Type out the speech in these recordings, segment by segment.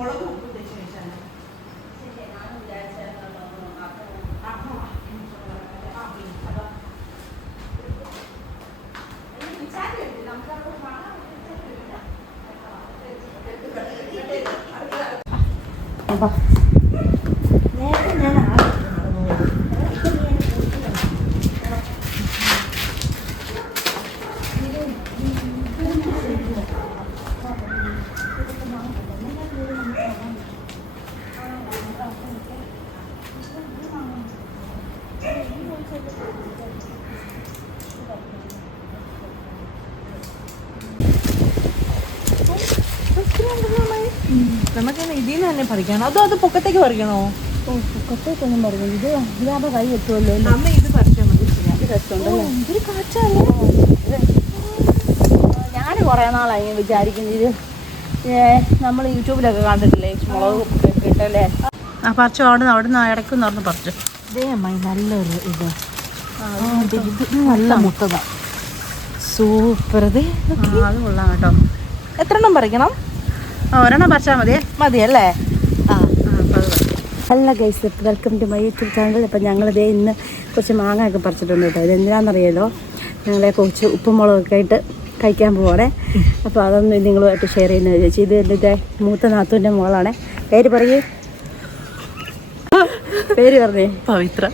നേരത്തെ ഞാൻ നമുക്ക് ഇതിൽ നിന്ന് തന്നെ പറിക്കണം. അതോ അത് പൊക്കത്തേക്ക് പറിക്കണോ? പൊക്കത്തേക്കൊന്നും പറഞ്ഞു. ഇത് ഇതാകുമ്പോൾ കൈ എത്തുമല്ലോ. അമ്മ ഇത് പറിച്ചാൽ മതി. എന്തൊരു കാച്ചല്ലേ. ഞാൻ കുറേ നാളായി വിചാരിക്കുന്നത്. ഇത് നമ്മൾ യൂട്യൂബിലൊക്കെ കണ്ടിട്ടില്ലേ മുളക് കിട്ടല്ലേ. ആ പറിച്ചു. അവിടെ ഇടയ്ക്കൊന്ന് പറഞ്ഞ് പറിച്ചു. ഇതേ അമ്മായി നല്ലൊരു ഇത് നല്ല മുട്ടതാ. സൂപ്പർ. ഇത് അത് കൊള്ളാം കേട്ടോ. എത്ര എണ്ണം പറിക്കണം? ഒരെണ്ണം പറിച്ചാൽ മതിയല്ലേ? അല്ല guys, welcome to my YouTube channel. അപ്പം ഞങ്ങളിതേ ഇന്ന് കുറച്ച് മാങ്ങയൊക്കെ പറിച്ചിട്ടുണ്ട് കേട്ടോ. ഇതെന്തിനാണെന്നറിയാലോ, ഞങ്ങളെ കുറച്ച് ഉപ്പുമുളകൊക്കെ ആയിട്ട് കഴിക്കാൻ പോവാണേ. അപ്പോൾ അതൊന്ന് നിങ്ങളുമായിട്ട് ഷെയർ ചെയ്യുന്നത് ചോദിച്ചു. ഇത് എൻ്റെ മൂത്ത നാത്തൂൻ്റെ മോളാണേ. പേര് പറഞ്ഞേ. പേര് പറഞ്ഞേ. പവിത്ര.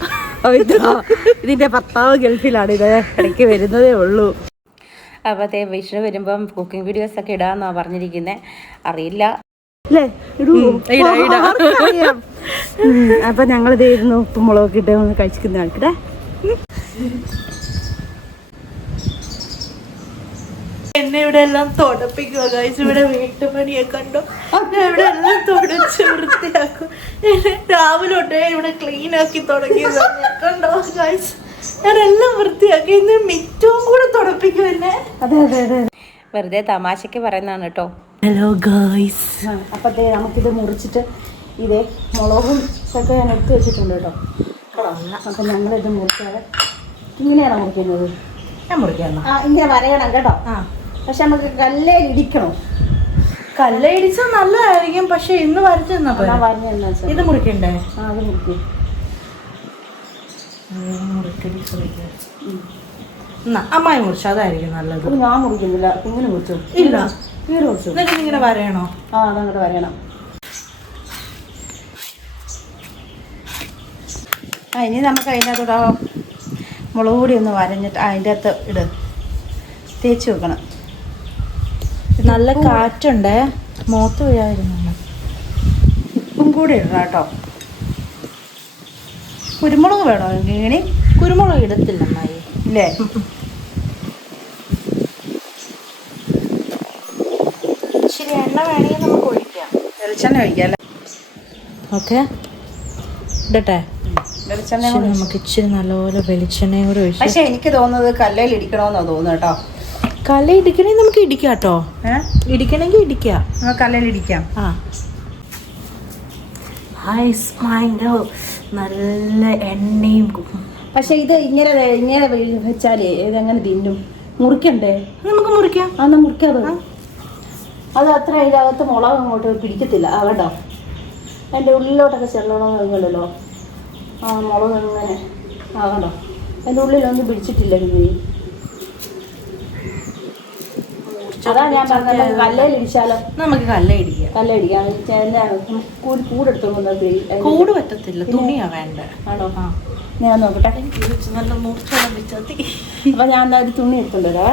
ഇതിൻ്റെ ഭർത്താവ് ഗൾഫിലാണ്. ഇത് ഇടയ്ക്ക് വരുന്നതേ ഉള്ളൂ. അപ്പോഴത്തെ വിഷു വരുമ്പം കുക്കിംഗ് വീഡിയോസൊക്കെ ഇടാമെന്നാണ് പറഞ്ഞിരിക്കുന്നത്. അറിയില്ല അല്ലേ, അപ്പം ഞങ്ങളിത് ഇരുന്ന് ഉപ്പും മുളകൊക്കെ ഇട്ട് ഒന്ന് കഴിച്ചിരിക്കുന്ന ആൾക്കിടെ. എന്നെ ഇവിടെ എല്ലാം തുടപ്പിക്കുക ഗൈസ്. ഇവിടെ വീട്ടുപണിയൊക്കെ ഉണ്ടോ, ഇവിടെ എല്ലാം തുടച്ച് വൃത്തിയാക്കും. രാവിലെ തൊട്ടേ ഇവിടെ ക്ലീൻ ആക്കി തുടങ്ങിയത് കണ്ടോ ഗൈസ്. ഞാനെല്ലാം വൃത്തിയാക്കി. ഇന്ന് മിറ്റവും കൂടെ തുടപ്പിക്കും എന്നെ. അതെ അതെ അതെ, വെറുതെ തമാശക്ക് പറയുന്നതാണ് കേട്ടോ. Hello guys. അപ്പത്തേ നമുക്കിത് മുറിച്ചിട്ട് ഇതേ മുളകും ഒക്കെ ഞാൻ എടുത്ത് വെച്ചിട്ടുണ്ട് കേട്ടോ. അപ്പം ഞങ്ങളിത് മുറിക്കാതെ ഇങ്ങനെയാണോ മുറിക്കുന്നത്? ഞാൻ മുറിക്കാം. ഇങ്ങനെ വരയണം കേട്ടോ. പക്ഷെ നമുക്ക് കല്ലേൽ ഇടിക്കണം. കല്ലയിടിച്ചാൽ നല്ലതായിരിക്കും. പക്ഷെ ഇന്ന് വരച്ചു തന്നപ്പോ ഇത് മുറിക്കണ്ടേ? അത് മുറിക്കും. അമ്മായി മുറിച്ചു, അതായിരിക്കും നല്ലത്. ഞാൻ മുറിക്കുന്നില്ല. കുഞ്ഞിന് മുറിച്ചു. ഇല്ല, മുറിച്ചു. ഇങ്ങനെ വരയണോ? അതങ്ങോട്ട് വരയണം. ഇനി നമുക്ക് അതിൻ്റെ അകത്തോടെ മുളക് പൊടി ഒന്ന് വരഞ്ഞിട്ട് അതിൻ്റെ അകത്ത് തേച്ച് വെക്കണം. നല്ല കാറ്റുണ്ട്, മുഖത്ത് വീഴാതിരുന്നു. ഉപ്പും കൂടി ഇടണം കേട്ടോ. കുരുമുളക് വേണോ? ഇങ്ങനെ കുരുമുളക് ഇടത്തില്ല അമ്മായി. ഇല്ലേ? ഇച്ചിരി എണ്ണ വേണമെങ്കിൽ നമുക്ക് ഒഴിക്കാം. വെളിച്ചെണ്ണ ഒഴിക്കാം അല്ലേ? ഓക്കെ, ഇടട്ടെ. വെളിച്ചെണ്ണ നമുക്ക് ഇച്ചിരി നല്ലപോലെ വെളിച്ചെണ്ണയും കൂടെ ഒഴിച്ചു. പക്ഷെ എനിക്ക് തോന്നുന്നത് കല്ലയിൽ ഇടിക്കണമെന്നാണ് തോന്നുന്നു കേട്ടോ. കല്ല ഇടിക്കണമെങ്കിൽ നമുക്ക് ഇടിക്കാം കേട്ടോ. ഇടിക്കണമെങ്കിൽ ഇടിക്കാം. കല്ലയിൽ ഇടിക്കാം. നല്ല എണ്ണയും. പക്ഷെ ഇത് ഇങ്ങനെ വെച്ചാലേ ഇതെങ്ങനെ തിന്നും? മുറിക്കണ്ടേ? നമുക്ക് മുറിക്കാം. അന്ന് മുറിക്കാതെ അത് അത്ര ഇതിനകത്ത് മുളക് അങ്ങോട്ട് പിടിക്കത്തില്ല. കേട്ടോ, അതിൻ്റെ ഉള്ളിലോട്ടൊക്കെ ചെല്ലണമെന്നില്ലല്ലോ. മുളക് അങ്ങനെ കണ്ടോ, അതിൻ്റെ ഉള്ളിലൊന്നും പിടിച്ചിട്ടില്ല. ഇനി അതാ ഞാൻ പറഞ്ഞത് കല്ലയിൽ ഇടിച്ചാലോ. നമുക്ക് കല്ലയിടിക്കാം. കല്ലയിടിക്കാം. കൂടെടുത്തോണ്ട് കൂട് പറ്റത്തില്ല, തുണിയാ വേണ്ട. ആണോ? ഞാൻ നോക്കട്ടെ. നല്ല മൂർച്ച. അപ്പൊ ഞാൻ എന്താ ഒരു തുണി എടുത്തോണ്ടോ.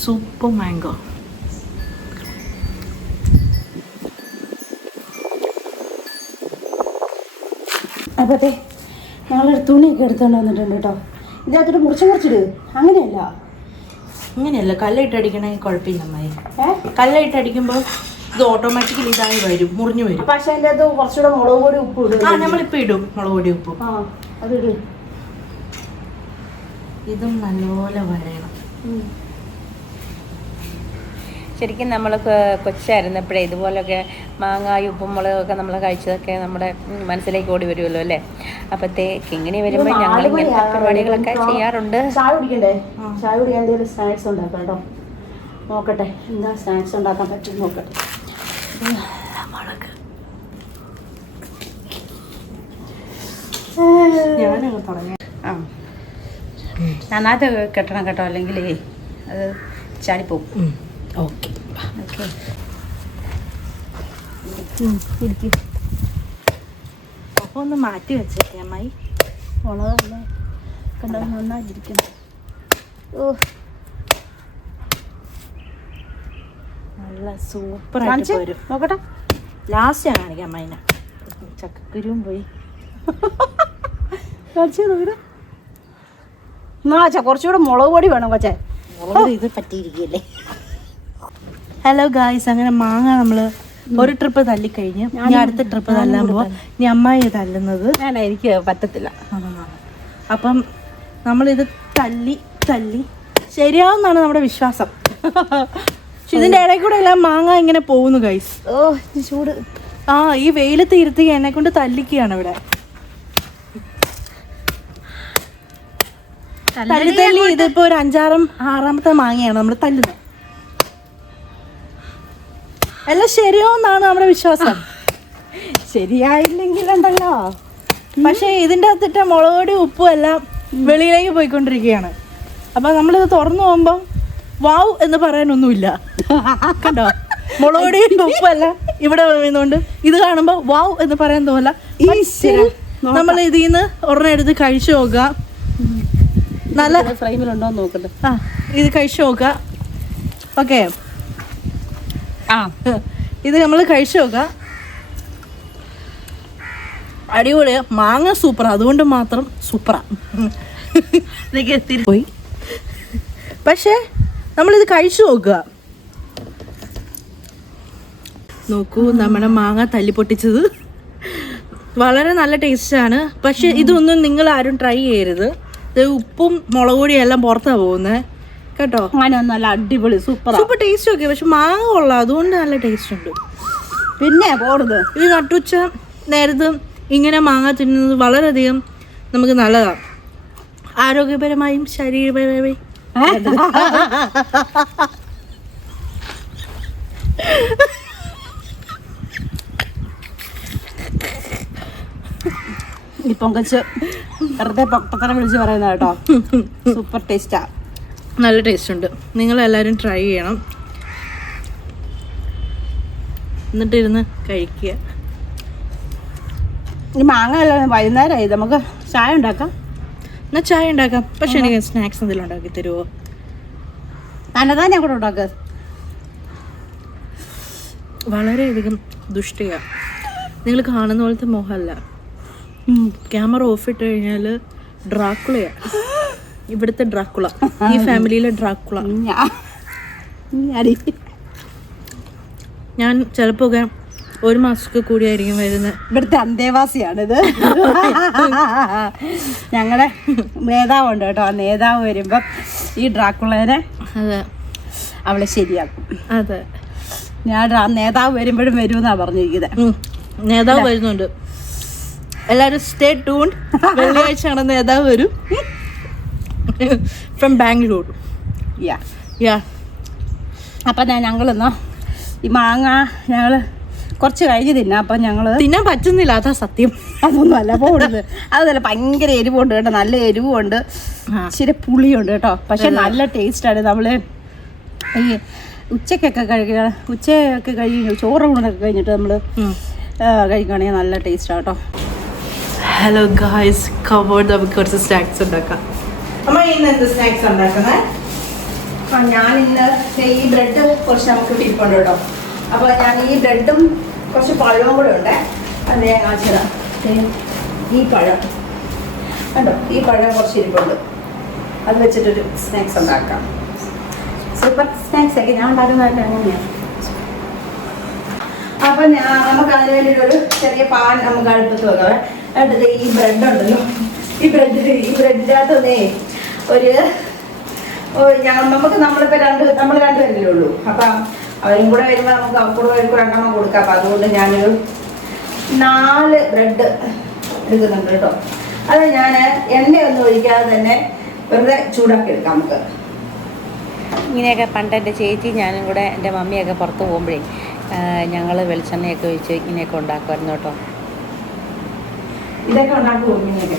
Super mango. അപ്പത്തെ ഞങ്ങളൊരു തുണിയൊക്കെ എടുത്തോണ്ട് വന്നിട്ടുണ്ട് കേട്ടോ. ഇതിനകത്തോട്ട് മുറിച്ചിട്. അങ്ങനെയല്ല, കല്ലയിട്ട് അടിക്കണമെങ്കിൽ കുഴപ്പമില്ല അമ്മായി. കല്ലയിട്ട് അടിക്കുമ്പോൾ ഇത് ഓട്ടോമാറ്റിക്കലി ഇതായി വരും, മുറിഞ്ഞു വരും. പക്ഷെ അതിൻ്റെ അത് കുറച്ചുകൂടെ മുളക് പൊടി ഉപ്പ് ഇടും. നമ്മളിപ്പോൾ ഇടും മുളക് പൊടി ഉപ്പ്. അതിടും. ഇതും നല്ലപോലെ വരയണം. ശരിക്കും നമ്മൾ കൊച്ചായിരുന്നപ്പോഴേ ഇതുപോലൊക്കെ മാങ്ങായും ഉപ്പും മുളകൊക്കെ നമ്മൾ കഴിച്ചതൊക്കെ നമ്മുടെ മനസ്സിലേക്ക് ഓടി വരുമല്ലോ അല്ലേ. അപ്പോഴത്തേക്ക് ഇങ്ങനെ വരുമ്പോൾ ഞങ്ങൾ ഇങ്ങനത്തെ പരിപാടികളൊക്കെ ചെയ്യാറുണ്ട്. ചായ കുടിക്കണ്ടേ? ചായ കുടിക്കാൻ എന്തെങ്കിലും സ്നാക്സ് ഉണ്ടാക്കാം കേട്ടോ. നോക്കട്ടെ എന്താ സ്നാക്സ് ഉണ്ടാക്കാൻ പറ്റും നോക്കട്ടെ. മുളക് ഞാനങ്ങ് തുടങ്ങി. നന്നായിട്ട് കെട്ടണം കേട്ടോ, അല്ലെങ്കിൽ അത് ചാടിപ്പോവും. ഓക്കെ ഓക്കെ ഇരിക്കും. അപ്പോൾ ഒന്ന് മാറ്റി വെച്ചേക്കെ അമ്മായി. മുളകല്ലേ കണ്ടോ നന്നായിരിക്കും. ഓ നല്ല സൂപ്പറായിട്ട് വരും. നോക്കട്ടെ. ലാസ്റ്റ് കാണിക്കാം അമ്മേനെ. ചക്കക്കുരുവും പോയി കാണിച്ചു നോക്കട്ടെ. കുറച്ചുകൂടെ മുളക് പൊടി വേണം കൊച്ചേ. മുളക് ഇത് പറ്റിയിരിക്കുകയല്ലേ. ഹലോ ഗായ്സ്, അങ്ങനെ മാങ്ങ നമ്മൾ ഒരു ട്രിപ്പ് തല്ലിക്കഴിഞ്ഞ് ഇനി അടുത്ത ട്രിപ്പ് തല്ലാമ്പോൾ ഇനി അമ്മായി തല്ലുന്നത്. എനിക്ക് പറ്റത്തില്ല. അപ്പം നമ്മളിത് തല്ലി തല്ലി ശരിയാവുന്നാണ് നമ്മുടെ വിശ്വാസം. പക്ഷെ ഇതിൻ്റെ ഇടയിൽ കൂടെ എല്ലാം മാങ്ങ ഇങ്ങനെ പോകുന്നു ഗൈസ്. ഓ ചൂട്. ഈ വെയിലത്ത് ഇരുത്തി എന്നെ കൊണ്ട് തല്ലിക്കുകയാണ് ഇവിടെ. തല്ലി തല്ലി ഇതിപ്പോ ഒരു 5-6 മാങ്ങയാണ് നമ്മൾ തല്ലുന്നത്. എല്ലാം ശരിയാവുന്നാണ് നമ്മുടെ വിശ്വാസം. ശരിയായില്ലെങ്കിലുണ്ടല്ലോ. പക്ഷെ ഇതിൻ്റെ അകത്തിട്ട മുളക് പൊടി ഉപ്പും എല്ലാം വെളിയിലേക്ക് പോയിക്കൊണ്ടിരിക്കുകയാണ്. അപ്പൊ നമ്മളിത് തുറന്നു പോകുമ്പോ വാവ് എന്ന് പറയാനൊന്നുമില്ല. കണ്ടോ, മുളക് പൊടിയും ഉപ്പെല്ലാം ഇവിടെ വീഴുന്നുണ്ട്. ഇത് കാണുമ്പോ വാവ് എന്ന് പറയാൻ തോന്നില്ല. നമ്മൾ ഇതിൽ നിന്ന് ഒരെണ്ണം എടുത്ത് കഴിച്ചു നോക്കുക. നല്ല ഫ്രെയിമിലുണ്ടോ നോക്കട്ടെ. ഇത് കഴിച്ചു നോക്കുക. ഓക്കെ, ഇത് നമ്മൾ കഴിച്ചു നോക്കുക. അടിപൊളിയാ. മാങ്ങ സൂപ്പറാ, അതുകൊണ്ട് മാത്രം സൂപ്പറാ. പോയി. പക്ഷേ നമ്മളിത് കഴിച്ചു നോക്കുക. നോക്കൂ, നമ്മുടെ മാങ്ങ തല്ലി പൊട്ടിച്ചത് വളരെ നല്ല ടേസ്റ്റാണ്. പക്ഷെ ഇതൊന്നും നിങ്ങൾ ആരും ട്രൈ ചെയ്യരുത്. ഇത് ഉപ്പും മുളക് പൊടിയും എല്ലാം പുറത്താണ് പോകുന്നത് കേട്ടോ. അങ്ങനെ നല്ല അടിപൊളി സൂപ്പർ സൂപ്പർ ടേസ്റ്റ് ഒക്കെ. പക്ഷെ മാങ്ങ കൊള്ളാം, അതുകൊണ്ട് നല്ല ടേസ്റ്റ് ഉണ്ട്. പിന്നെ പോടുന്നത് ഇത് നട്ടുച്ച നേരത്ത് ഇങ്ങനെ മാങ്ങ തിന്നുന്നത് വളരെയധികം നമുക്ക് നല്ലതാണ്, ആരോഗ്യപരമായും ശരീരപരമായും. ഈ പൊങ്കച്ച് വെറുതെ പത്തനം വിളിച്ച് പറയുന്ന കേട്ടോ. സൂപ്പർ ടേസ്റ്റാ, നല്ല ടേസ്റ്റ് ഉണ്ട്. നിങ്ങളെല്ലാവരും ട്രൈ ചെയ്യണം. എന്നിട്ടിരുന്ന് കഴിക്കുക. ഈ മാങ്ങ എല്ലാം വൈകുന്നേരമായി, നമുക്ക് ചായ ഉണ്ടാക്കാം. എന്നാൽ ചായ ഉണ്ടാക്കാം. പക്ഷെ എനിക്ക് സ്നാക്സ് എന്തെങ്കിലും ഉണ്ടാക്കി തരുമോ? തന്നെതാൻ ഞാൻ കൂടെ ഉണ്ടാക്കുക. വളരെയധികം ദുഷ്ടയാണ്. നിങ്ങൾ കാണുന്ന പോലത്തെ മോഹമല്ല. ക്യാമറ ഓഫ് ഇട്ട് കഴിഞ്ഞാൽ ഡ്രാക്കുളയാണ്. ഇവിടുത്തെ ഡ്രാക്കുള, ഈ ഫാമിലിയിലെ ഡ്രാക്കുള. ഞാൻ ചിലപ്പോൾ 1 മാസമൊക്കെ കൂടിയായിരിക്കും വരുന്നത്. ഇവിടുത്തെ അന്തേവാസിയാണിത്. ഞങ്ങളുടെ നേതാവുണ്ട് കേട്ടോ. ആ നേതാവ് വരുമ്പം ഈ ഡ്രാക്കുളേനെ അതെ അവളെ ശരിയാക്കും. അതെ, ഞാൻ നേതാവ് വരുമ്പോഴും വരുമെന്നാണ് പറഞ്ഞിരിക്കുന്നത്. നേതാവ് വരുന്നുണ്ട്, എല്ലാവരും സ്റ്റേ ട്യൂൺഡ്. വെള്ളിയാഴ്ചയാണ് നേതാവ് വരും. ഫ്രം ബാംഗ്ലൂർ. യാ അപ്പം ഞങ്ങളെന്നാ ഈ മാങ്ങ ഞങ്ങൾ കുറച്ച് കഴിഞ്ഞ് തിന്നാം. അപ്പം ഞങ്ങൾ തിന്നാൻ പറ്റുന്നില്ല, അതാ സത്യം. അതൊന്നും അല്ല പോകുന്നത്. അതുപോലെ ഭയങ്കര എരിവുണ്ട് കേട്ടോ, നല്ല എരിവുണ്ട്, ഇച്ചിരി പുളിയുണ്ട് കേട്ടോ. പക്ഷെ നല്ല ടേസ്റ്റാണ്. നമ്മൾ ഈ ഉച്ചക്കൊക്കെ കഴിഞ്ഞ് ചോറ് ഊണൊക്കെ കഴിഞ്ഞിട്ട് നമ്മൾ കഴിക്കുകയാണെങ്കിൽ നല്ല ടേസ്റ്റാണ് കേട്ടോ. ഹലോ ഗായ്സ്, കബോർഡ് നമുക്ക് കുറച്ച് സ്നാക്സ് ഉണ്ടാക്കാം. അമ്മ ഇന്ന് എന്ത് സ്നാക്സ് ഉണ്ടാക്കുന്നത്? ഞാൻ ഇന്ന് ഈ ബ്രെഡ് കുറച്ച് നമുക്ക് ഇരിപ്പുണ്ട് കേട്ടോ. അപ്പോൾ ഞാൻ ഈ ബ്രെഡും കുറച്ച് പഴവും കൂടെ ഉണ്ട്. അത് ഞാൻ കാണിച്ചതാ. ഈ പഴം കണ്ടോ, ഈ പഴം കുറച്ച് ഇരിപ്പുണ്ട്. അത് വെച്ചിട്ടൊരു സ്നാക്സ് ഉണ്ടാക്കാം. സൂപ്പർ സ്നാക്സ് ഒക്കെ ഞാൻ ഉണ്ടാക്കുന്നതൊക്കെ അങ്ങനെയാണ്. അപ്പം നമുക്ക് അതിന് വേണ്ടിയിട്ടൊരു ചെറിയ പാൻ നമുക്ക് അടുപ്പത്ത് വെക്കാം. അടുത്തത് ഈ ബ്രെഡ് ഉണ്ടല്ലോ, ഈ ബ്രെഡിൻ്റെ അകത്ത് നമുക്ക് നമ്മളിപ്പോൾ നമ്മൾ രണ്ടുപേരല്ലേ ഉള്ളൂ. അപ്പം അവരും കൂടെ വരുമ്പോൾ നമുക്ക് അവർക്കൂടെ വരുമ്പോൾ 2 എണ്ണം കൊടുക്കാം. അപ്പം അതുകൊണ്ട് ഞാനൊരു 4 ബ്രെഡ് എടുക്കുന്നുണ്ട് കേട്ടോ. അത് ഞാൻ എണ്ണയൊന്നും ഒഴിക്കാതെ തന്നെ വെറുതെ ചൂടാക്കി എടുക്കാം നമുക്ക്. ഇങ്ങനെയൊക്കെ പണ്ട് എൻ്റെ ചേച്ചി ഞാനും കൂടെ എൻ്റെ മമ്മിയൊക്കെ പുറത്ത് പോകുമ്പോഴേ ഞങ്ങൾ വെളിച്ചെണ്ണയൊക്കെ ഒഴിച്ച് ഇങ്ങനെയൊക്കെ ഉണ്ടാക്കുമായിരുന്നു കേട്ടോ. ഇതൊക്കെ ഉണ്ടാക്കുമോ ഇങ്ങനെയൊക്കെ?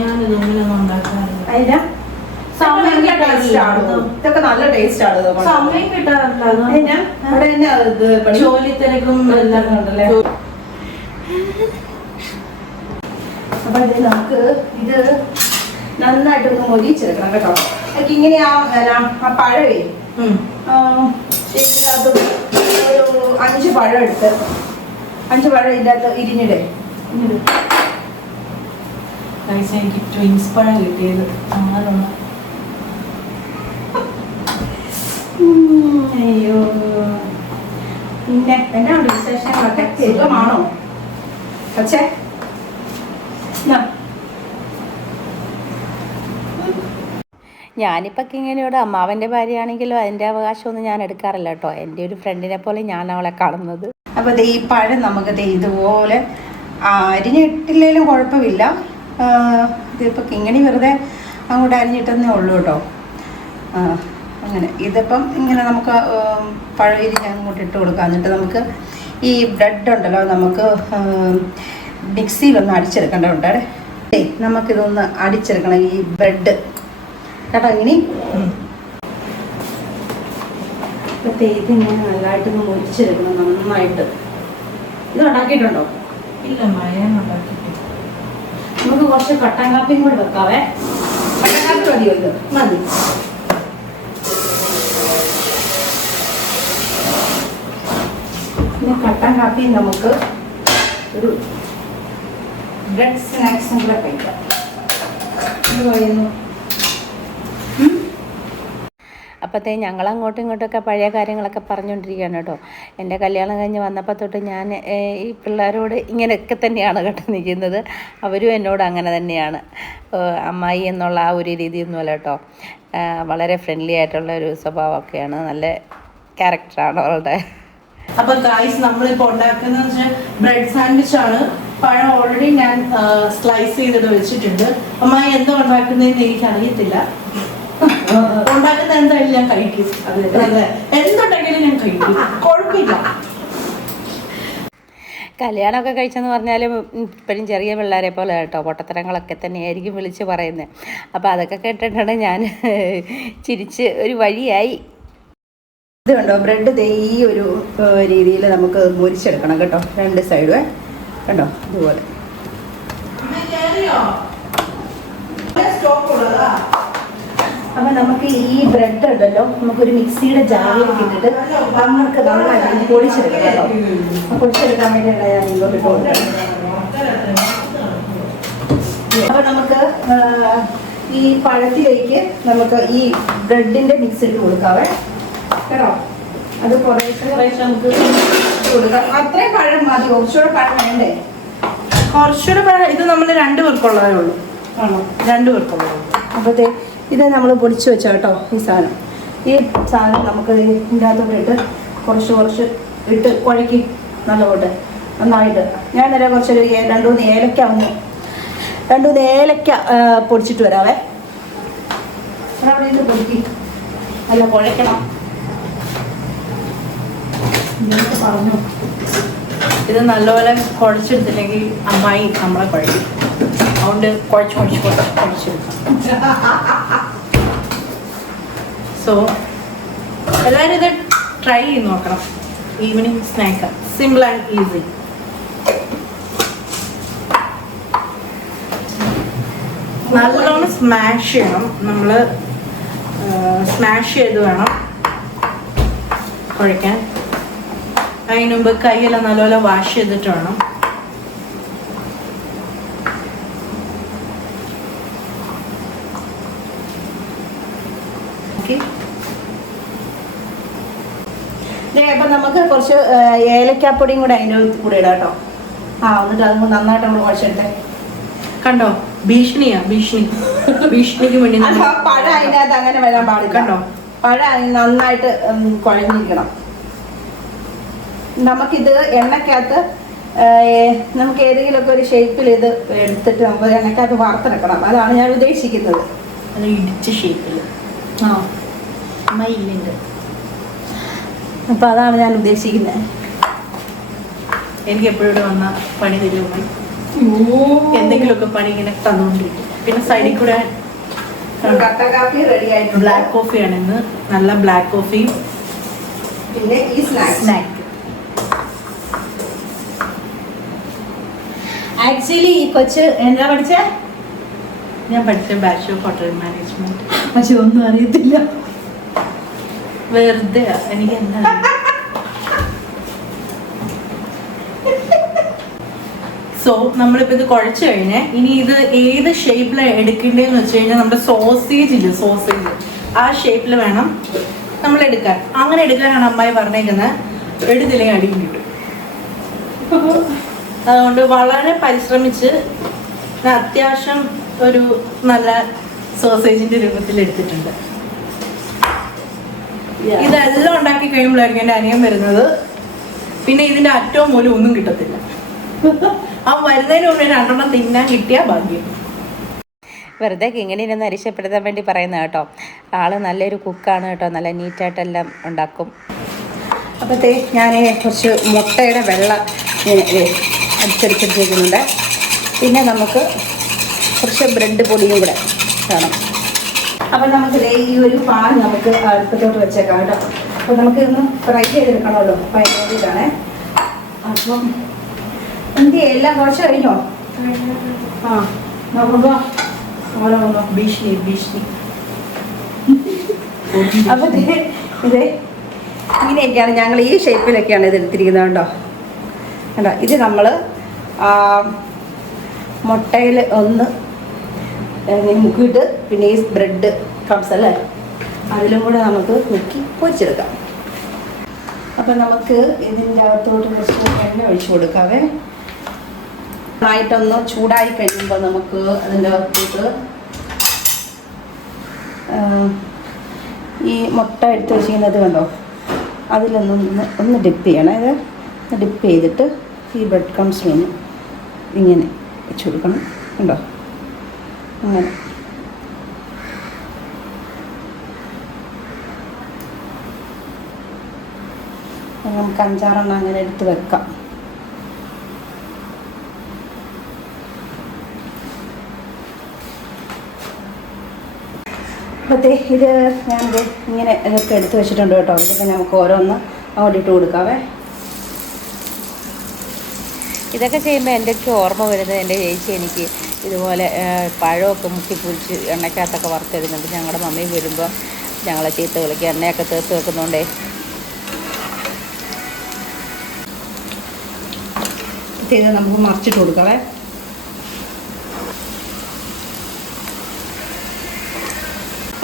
ഞാനിതൊന്നും ഉണ്ടാക്കാറില്ല. അതിനാ സമയം ഇതൊക്കെ നല്ല ടേസ്റ്റ് ആണ്. സമയം കിട്ടാറില്ല. അവിടെ തന്നെ ജോലി തിരക്കും എല്ലാം ഉണ്ടല്ലേ. അപ്പൊ ഇത് നമുക്ക് ഇത് നന്നായിട്ടൊന്ന് മൊരിച്ചെടുക്കണം കേട്ടോ. എനിക്ക് ഇങ്ങനെ ആ പഴവേ ഇതിനകത്ത് ഒരു 5 പഴം എടുത്ത് 5 പഴം ഇതിനകത്ത് ഇരിഞ്ഞിടേ. എനിക്ക് ട്വിൻസ് പഴം കിട്ടിയത് അങ്ങനെയുള്ള. അയ്യോ, പിന്നെ എന്നാ ഉണ്ട് വിശേഷങ്ങളൊക്കെ? സുഖമാണോ? പക്ഷേ ഞാനിപ്പോൾ ഇങ്ങനെയോട് അമ്മാവൻ്റെ ഭാര്യയാണെങ്കിലും അതിൻ്റെ അവകാശമൊന്നും ഞാൻ എടുക്കാറില്ല കേട്ടോ. എൻ്റെ ഒരു ഫ്രണ്ടിനെ പോലെ ഞാൻ അവളെ കാണുന്നത്. അപ്പോൾ ഈ പഴം നമുക്ക് ഇതുപോലെ അരിഞ്ഞിട്ടില്ലെങ്കിലും കുഴപ്പമില്ല. ഇതിപ്പോൾ കിങ്ങണി വെറുതെ അങ്ങോട്ട് അരിഞ്ഞിട്ടെന്നേ ഉള്ളൂ കേട്ടോ. അങ്ങനെ ഇതിപ്പം ഇങ്ങനെ നമുക്ക് പഴം ഇരിഞ്ഞ് അങ്ങോട്ട് ഇട്ട് കൊടുക്കാം. എന്നിട്ട് നമുക്ക് ഈ ബ്രെഡ് ഉണ്ടല്ലോ നമുക്ക് മിക്സിയിലൊന്ന് അടിച്ചെടുക്കേണ്ടതുണ്ട്. നമുക്കിതൊന്ന് അടിച്ചെടുക്കണം ഈ ബ്രെഡ് കേട്ടോ. ഇങ്ങനെ ഇതിങ്ങനെ നല്ലതായിട്ടൊന്ന് മുരിച്ചെടുക്കണം നന്നായിട്ട്. ഇത് ഉണ്ടാക്കിയിട്ടുണ്ടോ? ഇല്ല, മഴ ഉണ്ടാക്കിയിട്ടില്ല. നമുക്ക് കുറച്ച് കട്ടൻ കാപ്പിയും കൂടെ വെക്കാവേ. കട്ടൻ കാപ്പി മതിയല്ലോ? മതി. പിന്നെ കട്ടൻ കാപ്പിയും നമുക്ക് ഒരു ബ്രെഡ് സ്നാക്സും കൂടെ കഴിക്കാം. എന്ത് പറയുന്നു? അപ്പോഴത്തേ ഞങ്ങൾ അങ്ങോട്ടും ഇങ്ങോട്ടൊക്കെ പഴയ കാര്യങ്ങളൊക്കെ പറഞ്ഞുകൊണ്ടിരിക്കുകയാണ് കേട്ടോ. എൻ്റെ കല്യാണം കഴിഞ്ഞ് വന്നപ്പോൾ തൊട്ട് ഞാൻ ഈ പിള്ളേരോട് ഇങ്ങനെയൊക്കെ തന്നെയാണ് കേട്ടോ നിൽക്കുന്നത്. അവരും എന്നോട് അങ്ങനെ തന്നെയാണ്. അമ്മായി എന്നുള്ള ആ ഒരു രീതിയൊന്നുമല്ല കേട്ടോ. വളരെ ഫ്രണ്ട്ലി ആയിട്ടുള്ള ഒരു സ്വഭാവമൊക്കെയാണ്. നല്ല ക്യാരക്ടറാണ് അവളുടെ. അപ്പൊ ഗായ്സ് നമ്മളിപ്പോൾ ഉണ്ടാക്കുന്നത് വെച്ചാൽ ബ്രെഡ് സാൻഡ്വിച്ച് ആണ്. പഴം ഓൾറെഡി ഞാൻ സ്ലൈസ് ചെയ്തിട്ട് വെച്ചിട്ടുണ്ട്. അമ്മായി എന്തോ ഉണ്ടാക്കുന്നതെന്ന് എനിക്ക് അറിയത്തില്ല. ഉണ്ടാക്കുന്ന എന്തായാലും ഞാൻ കഴിക്കും. അതെ, എന്തുണ്ടെങ്കിലും ഞാൻ കഴിക്കും, കുഴപ്പമില്ല. കല്യാണമൊക്കെ കഴിച്ചെന്ന് പറഞ്ഞാലും ഇപ്പോഴും ചെറിയ പിള്ളേരെ പോലെ കേട്ടോ. പൊട്ടത്തരങ്ങളൊക്കെ തന്നെയായിരിക്കും വിളിച്ച് പറയുന്നത്. അപ്പോൾ അതൊക്കെ കേട്ടിട്ടാണ് ഞാൻ ചിരിച്ച് ഒരു വഴിയായി. ഇത് കണ്ടോ, ബ്രെഡ് ഈ ഒരു രീതിയിൽ നമുക്ക് മുരിച്ചെടുക്കണം കേട്ടോ. 2 സൈഡും കണ്ടോ ഇതുപോലെ. അപ്പം നമുക്ക് ഈ ബ്രെഡ് ഉണ്ടല്ലോ നമുക്കൊരു മിക്സിയുടെ ജാറിലേക്ക് ഇട്ടിട്ട് നമുക്ക് നന്നായിട്ട് പൊടിച്ചെടുക്കാം കേട്ടോ. പൊടിച്ചെടുക്കാൻ വേണ്ടിയാണ് ഞാൻ ഇങ്ങോട്ട് ഇട്ട് കൊടുക്കുന്നത്. അപ്പം നമുക്ക് ഈ പഴത്തിലേക്ക് നമുക്ക് ഈ ബ്രെഡിൻ്റെ മിക്സ് ഇട്ട് കൊടുക്കാവേ കേട്ടോ. അത് കുറേശ്ശെ നമുക്ക് കൊടുക്കാം. അത്രയും പഴം മതി, കുറച്ചുകൂടെ പഴം വേണ്ടേ? കുറച്ചുകൂടെ പഴം. ഇത് നമ്മൾ 2 പേർക്കുള്ളതേ ഉള്ളൂ. ആണോ? 2 പേർക്കുള്ളതേ ഉള്ളൂ. അപ്പോഴത്തെ ഇത് നമ്മൾ പൊടിച്ച് വെച്ചോ കേട്ടോ. ഈ സാധനം നമുക്ക് ഇതിൻ്റെ അകത്തോട്ട് ഇട്ട് കുറച്ച് ഇട്ട് കുഴക്കി നല്ലപോലെ നന്നായിട്ട്. ഞാൻ നേരെ കുറച്ചൊരു 2-3 ഏലക്ക 2-3 ഏലക്ക പൊടിച്ചിട്ട് വരാവേ. അവിടെ ഇത് പൊടിക്കി നല്ല കുഴക്കണം. നിങ്ങൾക്ക് പറഞ്ഞു ഇത് നല്ലപോലെ കുഴച്ചെടുത്തില്ലെങ്കിൽ അമ്മായി നമ്മളെ കുഴക്കും. അതുകൊണ്ട് കുഴച്ചെടുക്കാം. സോ എല്ലാവരും ഇത് ട്രൈ ചെയ്ത് നോക്കണം. Evening snack, simple and easy. നല്ലോണം സ്മാഷ് ചെയ്യണം. നമ്മൾ സ്മാഷ് ചെയ്ത് വേണം കുഴയ്ക്കാൻ. അതിന് മുമ്പ് കൈയെല്ലാം നല്ലപോലെ വാഷ് ചെയ്തിട്ട് വേണം. അപ്പം നമുക്ക് കുറച്ച് ഏലക്കാപ്പൊടിയും കൂടെ അതിൻ്റെ കൂടെ ഇടാം കേട്ടോ. എന്നിട്ട് അത് നന്നായിട്ട് നമ്മൾ കുഴച്ചെടുത്തേ. കണ്ടോ, ഭീഷണിക്ക് വേണ്ടി പഴം അതിനകത്ത് അങ്ങനെ വരാൻ പാടില്ല. കണ്ടോ, പഴം നന്നായിട്ട് കുഴഞ്ഞിരിക്കണം. നമുക്കിത് എണ്ണയ്ക്കകത്ത് നമുക്ക് ഏതെങ്കിലുമൊക്കെ ഒരു ഷേപ്പിൽ ഇത് എടുത്തിട്ട് നമുക്ക് എണ്ണയ്ക്കകത്ത് വറുത്തെടുക്കണം. അതാണ് ഞാൻ ഉദ്ദേശിക്കുന്നത്. അത് ഇടിച്ച ഷേപ്പിൽ മയിലുണ്ട്. അപ്പം അതാണ് ഞാൻ ഉദ്ദേശിക്കുന്നത്. എനിക്ക് എപ്പോഴും ഇവിടെ വന്ന പണി തരുമ്പോൾ എന്തെങ്കിലുമൊക്കെ പണി ഇങ്ങനെ തന്നുകൊണ്ടിരിക്കും. പിന്നെ സൈഡിൽ കൂടെ കട്ടൻ കാപ്പി റെഡി ആയിട്ടുണ്ട്. ബ്ലാക്ക് കോഫിയാണ് ഇന്ന്. നല്ല ബ്ലാക്ക് കോഫിയും പിന്നെ ഈ സ്നാക്ക്. ആക്ച്വലി ഈ കൊച്ച് എന്താ പഠിച്ചേ? ഞാൻ പഠിച്ച ബാച്ചുലർ ഓഫ് ഹോട്ടൽ മാനേജ്മെന്റ്. പക്ഷെ ഒന്നും അറിയത്തില്ല. വെറുതെ എനിക്ക് എന്താ സോ നമ്മളിപ്പോൾ ഇത് കുഴച്ച് കഴിഞ്ഞ് ഇനി ഇത് ഏത് ഷേപ്പിലാണ് എടുക്കേണ്ടതെന്ന് വെച്ച് കഴിഞ്ഞാൽ നമ്മുടെ സോസേജ് ആ ഷേപ്പിൽ വേണം നമ്മൾ എടുക്കാൻ. അങ്ങനെ എടുക്കാനാണ് അമ്മായി പറഞ്ഞേക്കുന്നത്. എടുത്തില്ലെങ്കിൽ അടിയും കിട്ടും. അതുകൊണ്ട് വളരെ പരിശ്രമിച്ച് അത്യാവശ്യം ഒരു നല്ല സോസേജിന്റെ രൂപത്തിൽ എടുത്തിട്ടുണ്ട്. ഇതെല്ലാം ഉണ്ടാക്കി കഴിയുമ്പോഴായിരിക്കും എൻ്റെ അനിയൻ വരുന്നത്. പിന്നെ ഇതിന്റെ അറ്റവും മൂലം ഒന്നും കിട്ടത്തില്ല. ആ വരുന്നതിന് മുന്നേ 2 എണ്ണം തിന്നാൻ കിട്ടിയ ഭാഗ്യം. വെറുതെ ഇങ്ങനെയൊന്ന് അരിശപ്പെടുത്താൻ വേണ്ടി പറയുന്നത് കേട്ടോ. ആള് നല്ലൊരു കുക്കാണ് കേട്ടോ. നല്ല നീറ്റായിട്ടെല്ലാം ഉണ്ടാക്കും. അപ്പോഴത്തേ ഞാൻ കുറച്ച് മുട്ടയുടെ വെള്ള അടിച്ചടിച്ചെടുത്തിരിക്കുന്നുണ്ട്. പിന്നെ നമുക്ക് കുറച്ച് ബ്രെഡ് പൊടിയും കൂടെ വേണം. അപ്പം നമുക്ക് ഈ ഒരു പാൻ നമുക്ക് അടുപ്പത്തോട്ട് വെച്ചേക്കാം കേട്ടോ. അപ്പോൾ നമുക്ക് ഇന്ന് ഫ്രൈ ചെയ്തെടുക്കണമല്ലോ. അപ്പോൾ അതിന് വേണ്ടിയിട്ടാണേ. അപ്പം എന്ത് എല്ലാം കുറച്ച് കഴിഞ്ഞോ? ആ നോക്കുമ്പോൾ ഓരോന്നോ ഭീഷണി അപ്പോൾ ഇത് ഇങ്ങനെയൊക്കെയാണ് ഞങ്ങൾ ഈ ഷേപ്പിലൊക്കെയാണ് ഇത് എടുത്തിരിക്കുന്നത് കേട്ടോ. കേട്ടോ ഇത് നമ്മൾ മുട്ടയിൽ ഒന്ന് മുക്കിയിട്ട് പിന്നെ ഈ ബ്രെഡ് ക്രംസ് അല്ലേ അതിലും കൂടെ നമുക്ക് മുക്കി പൊരിച്ചെടുക്കാം. അപ്പം നമുക്ക് ഇതിൻ്റെ അകത്തോട്ട് കുറച്ച് എണ്ണ ഒഴിച്ചു കൊടുക്കാവേ. നന്നായിട്ടൊന്ന് ചൂടായി കഴിയുമ്പോൾ നമുക്ക് അതിൻ്റെ അകത്തോട്ട് ഈ മുട്ട എടുത്ത് വെച്ചിരിക്കുന്നത് കണ്ടോ അതിലൊന്ന് ഡിപ്പ് ചെയ്യണം. ഇത് ഡിപ്പ് ചെയ്തിട്ട് ഈ ബ്രെഡ് ക്രംസിലൊന്ന് ഇങ്ങനെ വെച്ച് കൊടുക്കണം. കണ്ടോ അങ്ങനെ. നമുക്ക് 5-6 എണ്ണം അങ്ങനെ എടുത്ത് വെക്കാം. അപ്പോഴത്തേ ഇത് ഞാനിത് ഇങ്ങനെ ഇതൊക്കെ എടുത്ത് വെച്ചിട്ടുണ്ട് കേട്ടോ. ഇതൊക്കെ നമുക്ക് ഓരോന്ന് അങ്ങോട്ട് ഇട്ട് കൊടുക്കാവേ. ഇതൊക്കെ ചെയ്യുമ്പോൾ എൻ്റെയൊക്കെ ഓർമ്മ വരുന്നത് എൻ്റെ ചേച്ചി എനിക്ക് ഇതുപോലെ പഴമൊക്കെ മുക്കി പൊരിച്ച് എണ്ണയ്ക്കകത്തൊക്കെ വറുത്തിടുന്നുണ്ട്. ഞങ്ങളുടെ മമ്മി വരുമ്പോൾ ഞങ്ങളെ ചീത്ത കളിക്കുക എണ്ണയൊക്കെ തീർത്ത് വെക്കുന്നുണ്ടേ. ഇത് നമുക്ക് മറിച്ചിട്ട് കൊടുക്കാവേ.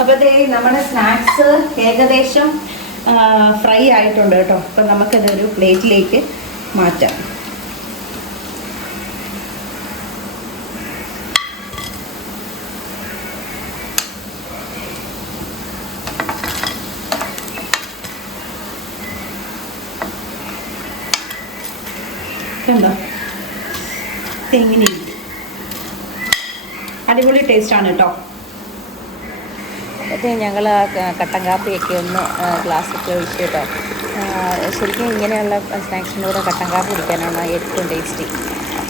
അപ്പോൾ നമ്മുടെ സ്നാക്സ് ഏകദേശം ഫ്രൈ ആയിട്ടുണ്ട് കേട്ടോ. അപ്പം നമുക്കതൊരു പ്ലേറ്റിലേക്ക് മാറ്റാം. കണ്ടോ തെങ്ങിനി അടിപൊളി ടേസ്റ്റാണ് കേട്ടോ. എന്നിട്ട് ഞങ്ങൾ ആ കട്ടൻ കാപ്പിയൊക്കെ ഒന്ന് ഗ്ലാസ്സൊക്കെ ഒഴിച്ച് കേട്ടോ. ശരിക്കും ഇങ്ങനെയുള്ള സ്നാക്സിൻ്റെ കൂടെ കട്ടൻ കാപ്പി കുടിക്കാനാണ് ഏറ്റവും ടേസ്റ്റി.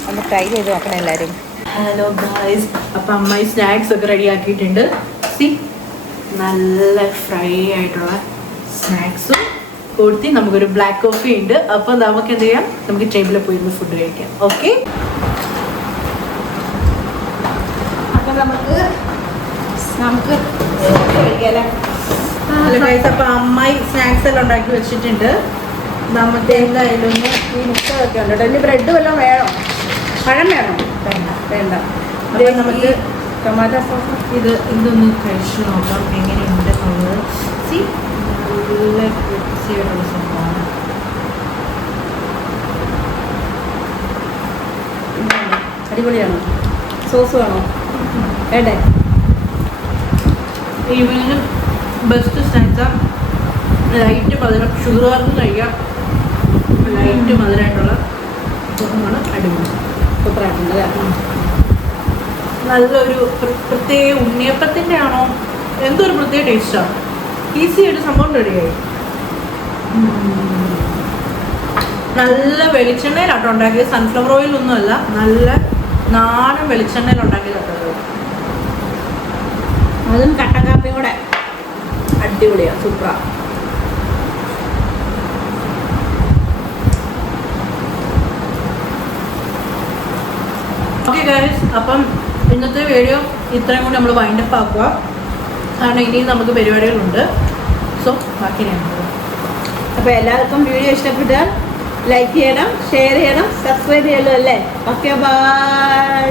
ഒന്ന് ട്രൈ ചെയ്ത് നോക്കണം എല്ലാവരും. ഹലോ ഗായ്സ്, അപ്പം അമ്മായി സ്നാക്സ് ഒക്കെ റെഡി ആക്കിയിട്ടുണ്ട്. സി നല്ല ഫ്രൈ ആയിട്ടുള്ള സ്നാക്സും കൊടുത്തി നമുക്കൊരു ബ്ലാക്ക് കോഫി ഉണ്ട്. അപ്പോൾ നമുക്ക് എന്ത് ചെയ്യാം, നമുക്ക് ടേബിളിൽ പോയിരുന്ന് ഫുഡ് കഴിക്കാം. ഓക്കെ, അപ്പം നമുക്ക് കഴിക്കാമല്ലേ. ഹലോ ഗായ്സ്, അപ്പം അമ്മായി സ്നാക്സ് എല്ലാം ഉണ്ടാക്കി വെച്ചിട്ടുണ്ട്. നമുക്ക് എന്തായാലും ഈ മുട്ടയൊക്കെ ഉണ്ട് കേട്ടോ. ഇനി ബ്രെഡ് വല്ലതും വേണോ? പഴം വേണോ? വേണ്ട. അപ്പം നമുക്ക് ടൊമാറ്റോ സോസ് ഇതൊന്ന് കഴിച്ച് നോക്കാം എങ്ങനെയുണ്ട് എന്നുള്ളത്. സി നല്ല ക്രിപ്സിയായിട്ടുള്ള സംഭവമാണ്. അടിപൊളിയാണോ? സോസ് വേണോ? വേണ്ടേ? Evening best സ്നാക്സാണ്. ലൈറ്റ് മധുരം, ഷുഗറുകാർക്കും കഴിക്കാം. ലൈറ്റ് മധുരമായിട്ടുള്ള ആണ് അടിപൊളി, സൂപ്പറായിട്ടുണ്ട് അല്ലേ? നല്ലൊരു പ്രത്യേക ഉണ്ണിയപ്പത്തിൻ്റെ ആണോ എന്തോ ഒരു പ്രത്യേക ടേസ്റ്റാണ്. ഈസി ആയിട്ട് സംഭവം റെഡിയായി. നല്ല വെളിച്ചെണ്ണയിലാട്ടോ ഉണ്ടാക്കിയത്, സൺഫ്ലവർ ഓയിലൊന്നും അല്ല, നല്ല നാടൻ വെളിച്ചെണ്ണയിൽ ഉണ്ടാക്കിയതാട്ടോ. അതും കട്ടൻ കാപ്പിയും കൂടെ അടിപൊളിയാണ്, സൂപ്പറാണ്. ഓക്കെ ഗൈസ്, അപ്പം ഇന്നത്തെ വീഡിയോ ഇത്രയും കൂടി നമ്മൾ വൈൻഡപ്പ് ആക്കുക. കാരണം ഇനിയും നമുക്ക് പരിപാടികളുണ്ട്. സോ ബാക്കി ഞാൻ അപ്പോൾ എല്ലാവർക്കും വീഡിയോ ഇഷ്ടപ്പെട്ടാൽ ലൈക്ക് ചെയ്യണം, ഷെയർ ചെയ്യണം, സബ്സ്ക്രൈബ് ചെയ്യണം അല്ലേ? Okay, by.